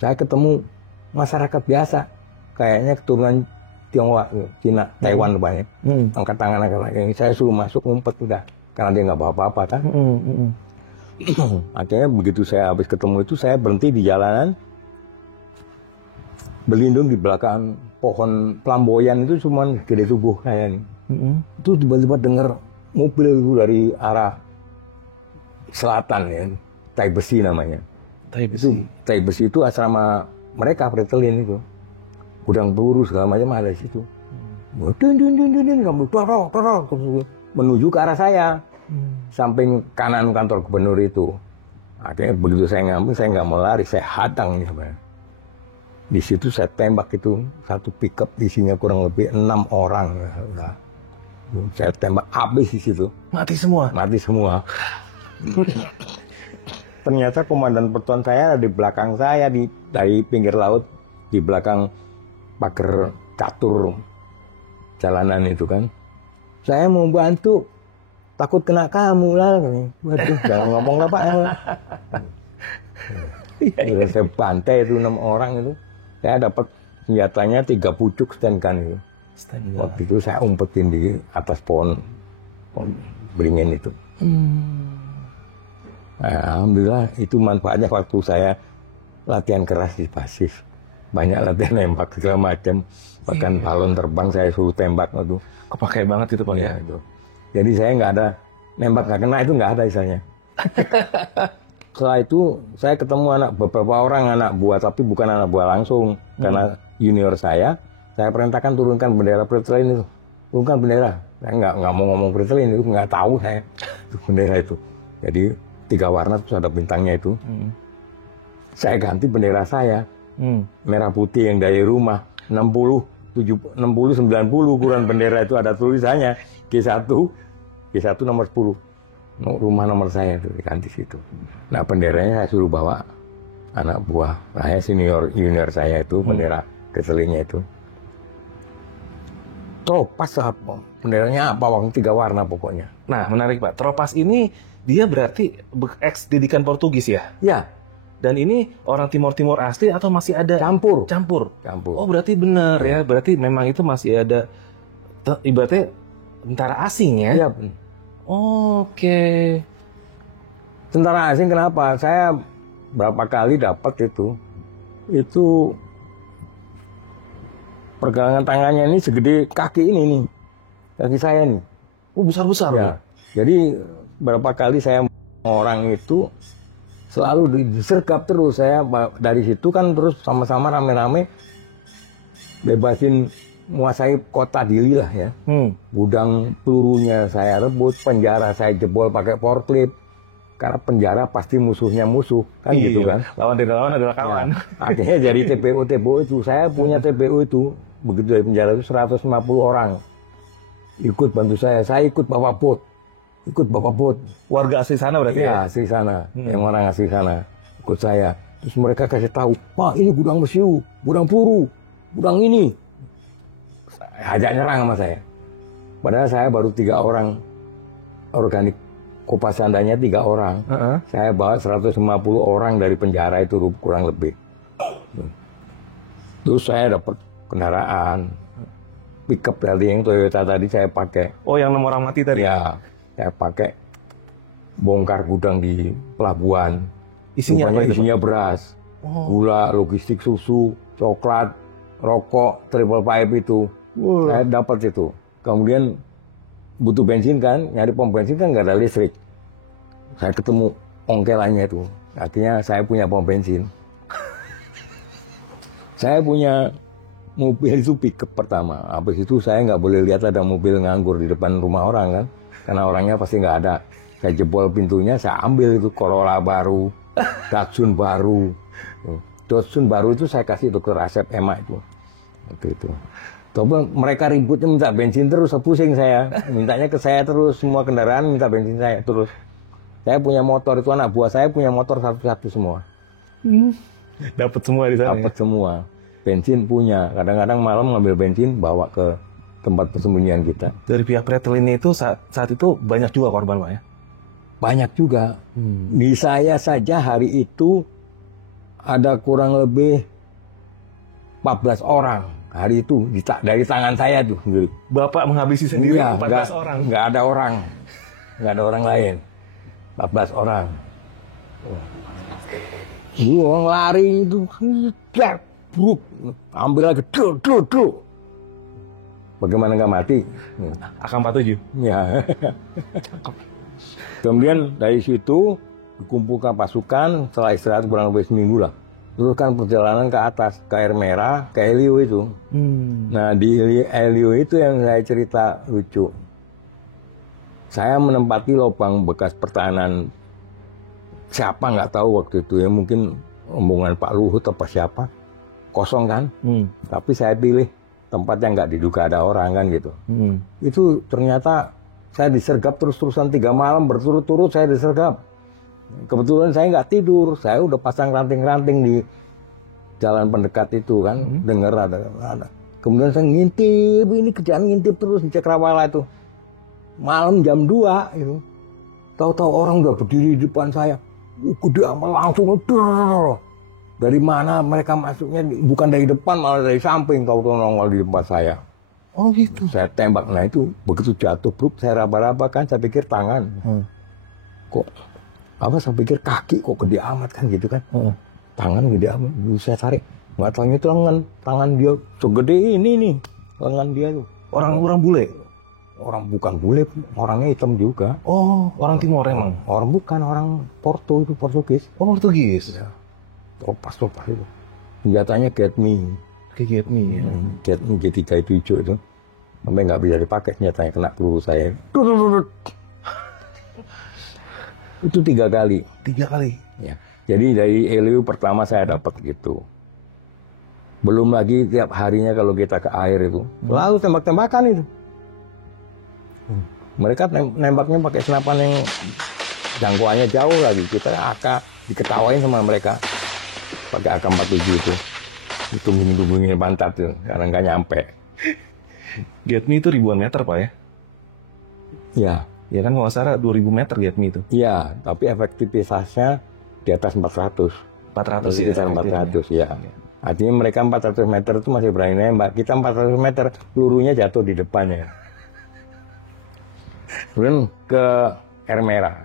saya ketemu masyarakat biasa, kayaknya keturunan Tionghoa, Cina, Taiwan rupanya. Angkat tangan, saya suruh masuk, ngumpet udah, karena dia nggak bawa apa-apa kan. Akhirnya begitu saya habis ketemu itu, saya berhenti di jalanan, berlindung di belakang pohon flamboyan itu cuman gede tubuh saya nih. Itu tiba-tiba dengar mobil itu dari arah selatan ya, Tai Besi namanya. Tai Besi itu asrama mereka Pretelin itu. Gudang peluru segala macam ada di situ. Menuju ke arah saya. Samping kanan kantor gubernur itu. Akhirnya begitu saya ngambil, saya nggak mau lari, saya hadang ya. Di situ saya tembak itu satu pickup isinya kurang lebih 6 orang. Udah. Saya tembak habis di situ. Mati semua? Mati semua. Ternyata komandan pertuan saya di belakang saya dari pinggir laut, di belakang pagar catur jalanan itu kan. Saya mau bantu, takut kena kamu lah. Waduh, jangan ngomong lah Pak. Saya bantai itu 6 orang itu. Saya dapat senjatanya 3 pucuk stand gun itu. Waktu itu saya umpetin di atas pohon beringin itu. Alhamdulillah itu manfaatnya waktu saya latihan keras di basis. Banyak latihan nembak segala macam. Bahkan balon terbang saya suruh tembak itu. Kepakai banget itu Pak ya? Itu. Jadi saya nggak ada nembak nggak kena itu nggak ada istilahnya. Setelah itu saya ketemu beberapa orang anak buah, tapi bukan anak buah langsung. Karena junior saya perintahkan turunkan bendera Pretelin itu. Turunkan bendera. Saya nggak mau ngomong Pretelin itu, nggak tahu saya itu bendera itu. Jadi 3 warna terus ada bintangnya itu. Saya ganti bendera saya. Merah putih yang dari rumah. 90, 90, 90 ukuran bendera itu ada tulisannya. G1 nomor 10. Rumah nomor saya itu diganti situ. Nah benderanya saya suruh bawa anak buah saya junior saya itu bendera Pretelinnya itu. Tropas apa? Benderanya apa? 3 warna pokoknya. Nah menarik Pak. Tropas ini dia berarti ex didikan Portugis ya? Ya. Dan ini orang Timur asli atau masih ada? Campur. Oh berarti benar ya. Berarti memang itu masih ada ibaratnya tentara asing ya? Iya. Oke. Tentara asing kenapa? Saya berapa kali dapat itu pergelangan tangannya ini segede kaki ini nih, kaki saya nih. Oh besar ya. Jadi berapa kali saya orang itu selalu disergap terus. Saya dari situ kan terus sama-sama rame-rame bebasin, menguasai kota Dili lah ya. Gudang pelurunya saya rebut, penjara saya jebol pakai forklift. Karena penjara pasti musuhnya musuh, kan gitu kan. Lawan tidak lawan adalah kawan. Ya, artinya dari TPO itu, saya punya TPO itu, begitu dari penjara itu 150 orang. Ikut bantu saya ikut bawa bot. Warga asli sana berarti ya? Asli sana, yang orang asli sana. Ikut saya. Terus mereka kasih tahu, Pak ini gudang mesiu, gudang peluru, gudang ini. Ajak nyerang sama saya. Padahal saya baru 3 orang organik Kopasandanya 3 orang. Saya bawa 150 orang dari penjara itu kurang lebih. Terus saya dapat kendaraan pickup tadi yang Toyota tadi saya pakai. Oh yang 6 orang mati tadi? Ya, saya pakai bongkar gudang di pelabuhan. Isinya apa itu? Isinya beras, gula, logistik susu, coklat, rokok, triple pipe itu. Saya dapat itu. Kemudian butuh bensin kan, nyari pom bensin kan nggak ada listrik. Saya ketemu ongkelannya itu. Artinya saya punya pom bensin. Saya punya mobil itu pickup pertama. Habis itu saya nggak boleh lihat ada mobil nganggur di depan rumah orang kan. Karena orangnya pasti nggak ada. Saya jebol pintunya, saya ambil itu Corolla baru, Datsun baru. Datsun baru itu saya kasih itu ke Asep Emak itu. Itu. Coba mereka ributnya minta bensin terus, pusing saya. Mintanya ke saya terus, semua kendaraan minta bensin saya terus. Saya punya motor, itu anak buah saya punya motor satu-satu semua. Dapat semua di sana. Dapat semua. Bensin punya. Kadang-kadang malam ngambil bensin bawa ke tempat persembunyian kita. Dari pihak Pretelin itu saat itu banyak juga korban Pak ya? Banyak juga. Di saya saja hari itu ada kurang lebih 14 orang. Hari itu dari tangan saya tuh sendiri. Bapak menghabisi sendiri ya, 14 orang? Nggak ada orang. Nggak ada orang lain. 14 orang. Orang lari itu. bruk, ambil lagi, duk. Bagaimana nggak mati? AK-47. Ya. Kemudian dari situ dikumpulkan pasukan, setelah istirahat kurang lebih seminggu lah. Teruskan perjalanan ke atas, ke Air Merah, ke Elio itu. Nah di Elio itu yang saya cerita lucu. Saya menempati lubang bekas pertahanan siapa nggak tahu waktu itu ya, mungkin rombongan Pak Luhut apa siapa, kosong kan. Tapi saya pilih tempat yang nggak diduga ada orang kan gitu. Itu ternyata saya disergap terus-terusan 3 malam berturut-turut saya disergap. Kebetulan saya nggak tidur, saya udah pasang ranting-ranting di jalan pendekat itu kan, dengar ada. Kemudian saya ngintip, ini kerjaan ngintip terus di Cakrawala itu. Malam jam 2 itu, tahu-tahu orang udah berdiri di depan saya. Gede amat langsung dari mana mereka masuknya, bukan dari depan malah dari samping, tahu-tahu nongol di depan saya. Oh gitu. Saya tembak, nah itu begitu jatuh bruk, saya raba-raba kan, saya pikir tangan. Kok saya pikir kaki kok gede amat kan gitu kan. Tangan gede amat, saya tarik, nggak tahunya itu tangan dia segede ini nih, lengan dia tuh. Orang bule. Orang bukan bule, orangnya hitam juga. Oh, orang Timor emang. Orang bukan, orang Porto itu, Portugis. Oh, Portugis. Ya. Topas itu. Senjatanya Get Me. Get Me. Ya. Get Me G3 itu hijau itu. Sampai nggak bisa dipakai, senjatanya kena peluru saya. Itu 3 kali. 3 kali. Ya. Jadi dari Elio pertama saya dapat gitu. Belum lagi tiap harinya kalau kita ke air itu, lalu tembak-tembakan itu. Mereka nembaknya pakai senapan yang jangkauannya jauh lagi. Kita AK diketawain sama mereka pakai AK-47 itu. Itu bunyi-bunyi pantat tuh, karena nggak nyampe. Get Me itu ribuan meter Pak ya? Ya. Ya kan kalau nggak salah 2000 meter Get Me itu. Iya, tapi efektivitasnya di atas 400. 400 di atas 400 ya. Artinya mereka 400 meter itu masih berani nembak. Kita 400 meter, pelurunya jatuh di depannya. Kemudian ke Air Merah.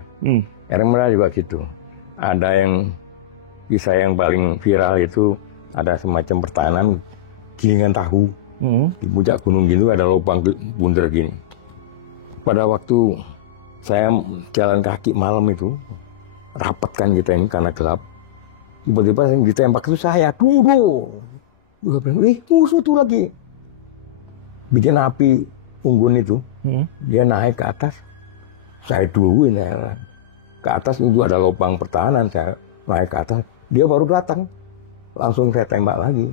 Air Merah juga gitu. Ada yang kisah yang paling viral itu, ada semacam pertahanan gilingan tahu. Di puncak gunung gitu ada lubang bundar gini. Pada waktu saya jalan kaki malam itu, rapat kan kita ini karena gelap. Tiba-tiba yang ditembak itu saya, tunggu. Gue bilang, musuh tuh lagi. Bikin api unggun itu, dia naik ke atas. Saya duluin ya. Ke atas itu ada lubang pertahanan, saya naik ke atas. Dia baru datang, langsung saya tembak lagi.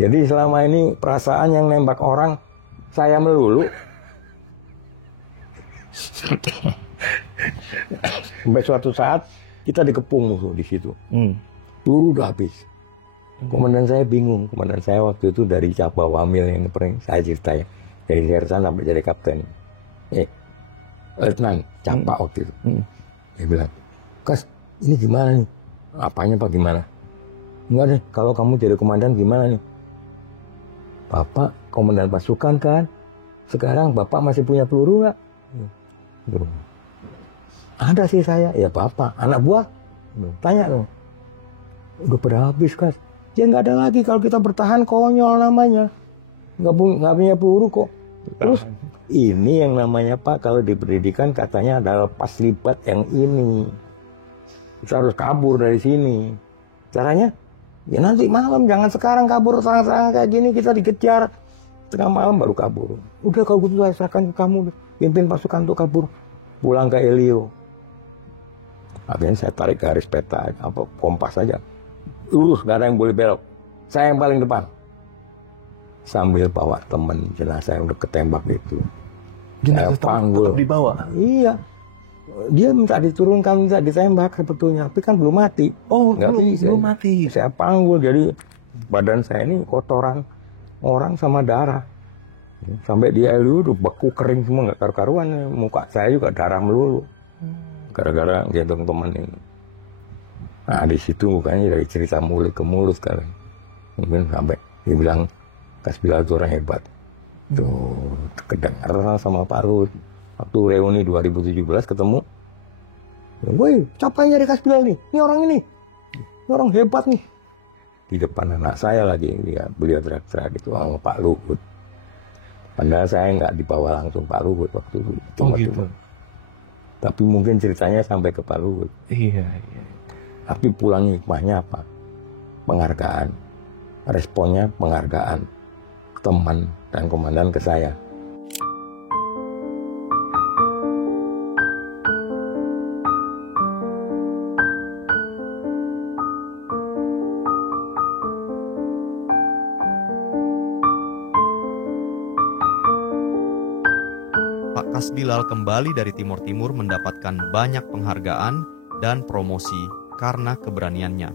Jadi selama ini perasaan yang nembak orang, saya melulu. Sampai suatu saat kita dikepung musuh di situ. Peluru udah habis. Komandan saya bingung. Komandan saya waktu itu dari Cabang Wamil yang pernah saya ceritain. Dari sersan sampai jadi kapten. Letnan, Capak waktu itu. Dia bilang, Kas, ini gimana nih? Apanya Pak gimana? Enggak deh, kalau kamu jadi komandan gimana nih? Bapak komandan pasukan kan? Sekarang Bapak masih punya peluru nggak? Ada sih saya. Ya Bapak, anak buah? Tanya dong. Udah pada habis Kas. Ya nggak ada lagi, kalau kita bertahan konyol namanya. Nggak punya peluru kok. Terus ini yang namanya Pak, kalau di pendidikan katanya adalah pas libat yang ini. Kita harus kabur dari sini. Caranya? Ya nanti malam, jangan sekarang kabur terang-terangan kayak gini, kita dikejar. Tengah malam baru kabur. Udah kalau gitu saya serahkan ke kamu, pimpin pasukan untuk kabur. Pulang ke Elio. Akhirnya saya tarik garis peta, kompas aja. Lurus, gak ada yang boleh belok. Saya yang paling depan. Sambil bawa teman jenazah yang udah ketembak itu. Jenazah panggul. Tetap dibawa? Iya. Dia minta diturunkan, minta ditembak sebetulnya. Tapi kan belum mati. Oh, belum mati. Saya panggul, jadi badan saya ini kotoran orang sama darah. Sampai di Elio udah beku kering semua, nggak karu-karuan. Muka saya juga darah melulu. Gara-gara gendong teman ini. Nah di situ mukanya dari cerita mulut ke mulut kan. Mungkin sampai dia bilang, Kasbila itu orang hebat. Tuh, kedengar sama Pak Ruhut. Waktu reuni 2017 ketemu. Woi, siapa yang nyari Kasbila nih? Ini orang ini. Ini orang hebat nih. di depan anak saya lagi, beliau teriak-teriak gitu, Pak Luhut. Padahal saya nggak dibawa langsung Pak Luhut waktu itu. Gitu. Tapi mungkin ceritanya sampai ke Pak Luhut. Iya. Tapi pulang hikmahnya apa? Penghargaan. Responnya penghargaan. Teman dan komandan ke saya. Pak Kasbilal kembali dari Timur Timur mendapatkan banyak penghargaan dan promosi karena keberaniannya.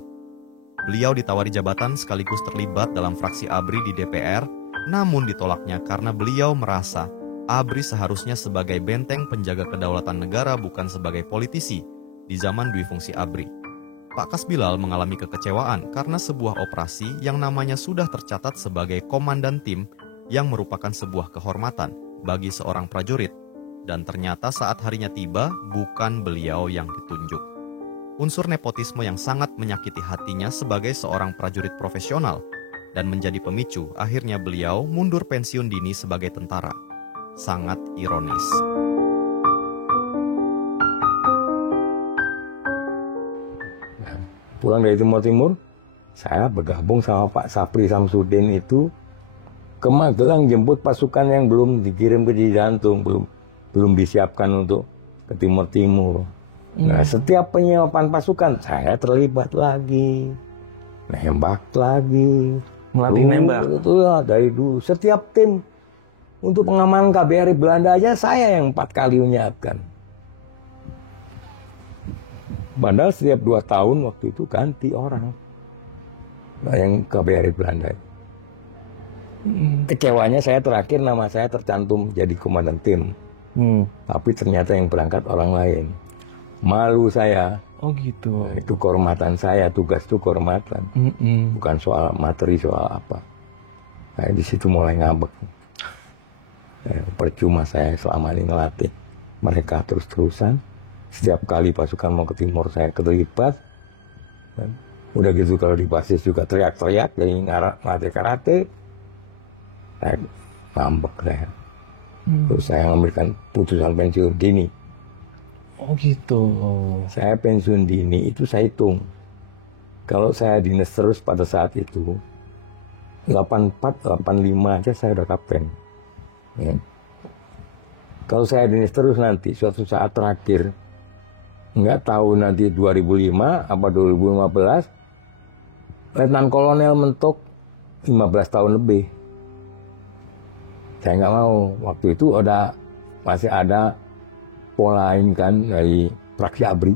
Beliau ditawari jabatan sekaligus terlibat dalam fraksi ABRI di DPR, namun ditolaknya karena beliau merasa ABRI seharusnya sebagai benteng penjaga kedaulatan negara bukan sebagai politisi di zaman duifungsi ABRI. Pak Kasbilal mengalami kekecewaan karena sebuah operasi yang namanya sudah tercatat sebagai komandan tim yang merupakan sebuah kehormatan bagi seorang prajurit, dan ternyata saat harinya tiba bukan beliau yang ditunjuk. Unsur nepotisme yang sangat menyakiti hatinya sebagai seorang prajurit profesional dan menjadi pemicu akhirnya beliau mundur pensiun dini sebagai tentara. Sangat ironis. Pulang dari Timur Timur, saya bergabung sama Pak Sapri Samsudin itu ke Magelang jemput pasukan yang belum dikirim ke Cijantung, belum disiapkan untuk ke Timur Timur. Nah, setiap penyiapan pasukan saya terlibat lagi, nembak lagi, Melatih nembak. Itu ya dari dulu. Setiap tim untuk pengamanan KBRI Belanda aja saya yang 4 kali menyiapkan. Padahal setiap 2 tahun waktu itu ganti orang, yang KBRI Belanda. Kecewanya saya terakhir nama saya tercantum jadi komandan tim. Tapi ternyata yang berangkat orang lain. Malu saya. Oh gitu. Itu kehormatan saya, tugas itu kehormatan. Bukan soal materi, soal apa. Nah, di situ mulai ngambek. Percuma saya selama ini ngelatih mereka terus-terusan. Setiap kali pasukan mau ke timur saya terlibat. Udah gitu kalau di basis juga teriak-teriak, jadi ngelatih karate. Saya ngambek saya. Terus saya mengambilkan putusan pensiun dini. Oh gitu. Saya pensiun dini itu saya hitung. Kalau saya dinas terus pada saat itu 84, 85 aja saya udah kapten. Ya. Kalau saya dinas terus nanti suatu saat terakhir, nggak tahu nanti 2005 apa 2015, Letnan Kolonel mentok 15 tahun lebih. Saya nggak mau. Waktu itu masih ada pola ini kan dari fraksi ABRI.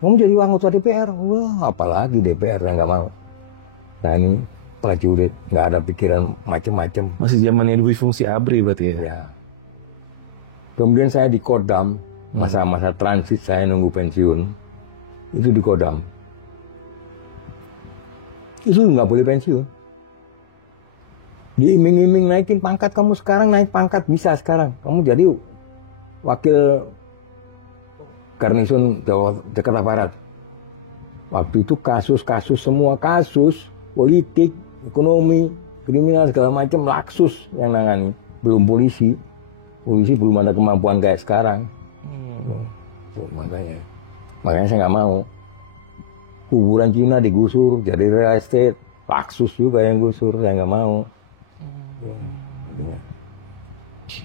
Kamu jadi anggota DPR? Wah, apalagi DPR, saya nggak mau. Nah ini prajurit, nggak ada pikiran macam-macam. Masih zamannya fungsi ABRI berarti ya? Ya. Kemudian saya di Kodam, masa-masa transit saya nunggu pensiun, itu di Kodam. Itu nggak boleh pensiun. Diiming-iming naikin pangkat, kamu sekarang naik pangkat, bisa sekarang. Kamu jadi wakil Garnison Jakarta Barat. Waktu itu kasus-kasus, semua kasus, politik, ekonomi, kriminal, segala macam, Laksus yang nangani. Belum polisi. Polisi belum ada kemampuan kayak sekarang. Makanya saya nggak mau. Kuburan Cina digusur, jadi real estate. Laksus juga yang gusur, saya nggak mau.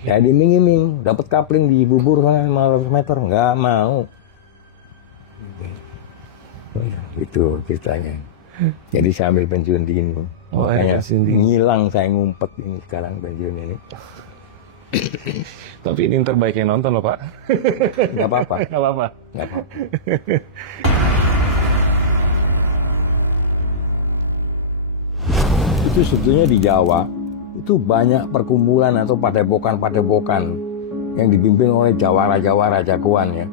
Ya diiming-iming, dapat kapling di bubur sana 500 meter, nggak mau. Itu ceritanya. Jadi saya ambil pensiun dini. Makanya ngilang saya ngumpet ini sekarang pensiun ini. Tapi ini yang terbaik yang nonton loh Pak. Nggak apa-apa. Nggak apa-apa. Nggak apa-apa. Itu sebetulnya di Jawa itu banyak perkumpulan atau padepokan-padepokan yang dipimpin oleh jawara-jawara jagoan ya.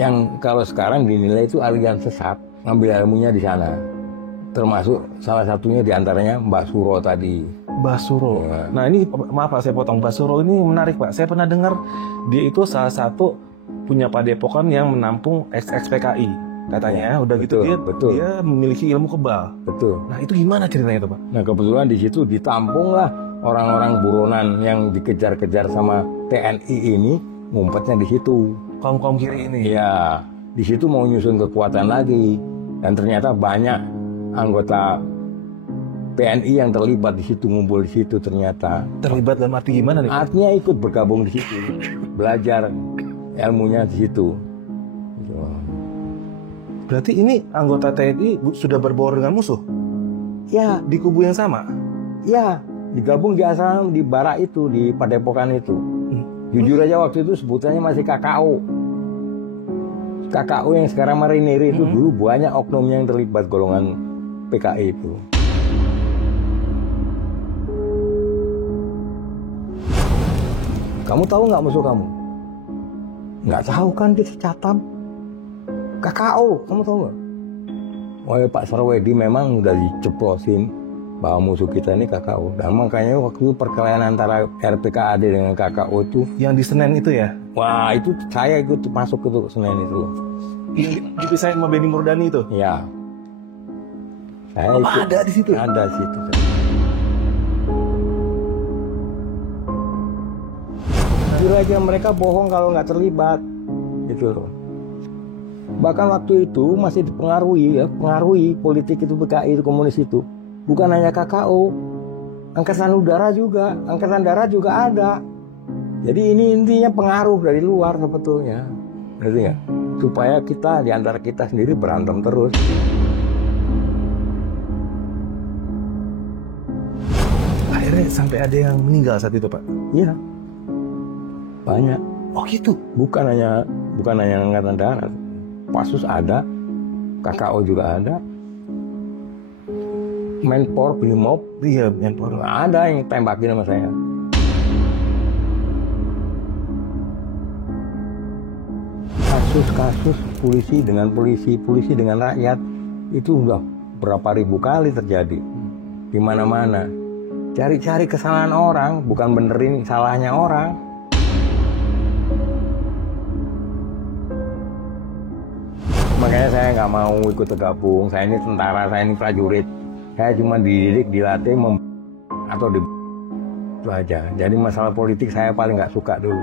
Yang kalau sekarang dinilai itu aliran sesat, ngambil ilmunya di sana. Termasuk salah satunya diantaranya Mbak Suro tadi. Mbak Suro. Ya. Nah ini maaf Pak, saya potong. Mbak Suro ini menarik Pak. Saya pernah dengar dia itu salah satu punya padepokan yang menampung ex-PKI. katanya. Udah gitu dia memiliki ilmu kebal. Betul. Nah itu gimana ceritanya tuh Pak? Nah kebetulan di situ ditampung lah orang-orang buronan yang dikejar-kejar sama TNI ini, ngumpetnya di situ. Kaum kiri ini. Iya, di situ mau nyusun kekuatan lagi, dan ternyata banyak anggota TNI yang terlibat di situ, ngumpul di situ ternyata. Terlibat dalam arti gimana nih? Artinya ikut bergabung di situ, belajar ilmunya di situ. Gitu. Berarti ini anggota TNI sudah berbaur dengan musuh? Ya, Di kubu yang sama? ya, digabung di asrama di barak itu, di Padepokan itu. Jujur aja waktu itu sebutannya masih KKO. KKO yang sekarang marinir itu dulu banyak oknumnya yang terlibat golongan PKI itu. Kamu tahu nggak musuh kamu? Nggak tahu kan, kita catam. KKO, kamu tahu nggak? Wah Pak Sarwedi memang udah diceplosin bahwa musuh kita ini KKO. Dan makanya waktu itu perkelahian antara RPKAD dengan KKO itu. Yang di Senen itu ya? Wah itu saya ikut masuk ke Senen itu. Yang dipisahin sama Benny Murdani itu? Ya. Saya ikut. Ada di situ? Ada di situ. Jujur aja mereka bohong kalau nggak terlibat. Gitu loh. Bahkan waktu itu masih dipengaruhi ya, pengaruhi politik itu PKI itu, komunis itu. Bukan hanya KKO, Angkatan Udara juga, Angkatan Darat juga ada. Jadi ini intinya pengaruh dari luar sebetulnya. Ngerti nggak? Supaya kita di antara kita sendiri berantem terus. Akhirnya sampai ada yang meninggal saat itu Pak? Iya, banyak. Oh gitu? Bukan hanya Angkatan Darat. Pasus ada, KKO juga ada. Menpor, Brimob, Iya, Menpor. ada yang tembakin sama saya. Kasus-kasus polisi dengan rakyat itu udah berapa ribu kali terjadi di mana-mana. Cari-cari kesalahan orang, bukan benerin salahnya orang. Makanya saya nggak mau ikut tergabung. Saya ini tentara, saya ini prajurit. Saya cuma dididik, dilatih, atau itu aja. Jadi masalah politik saya paling nggak suka dulu.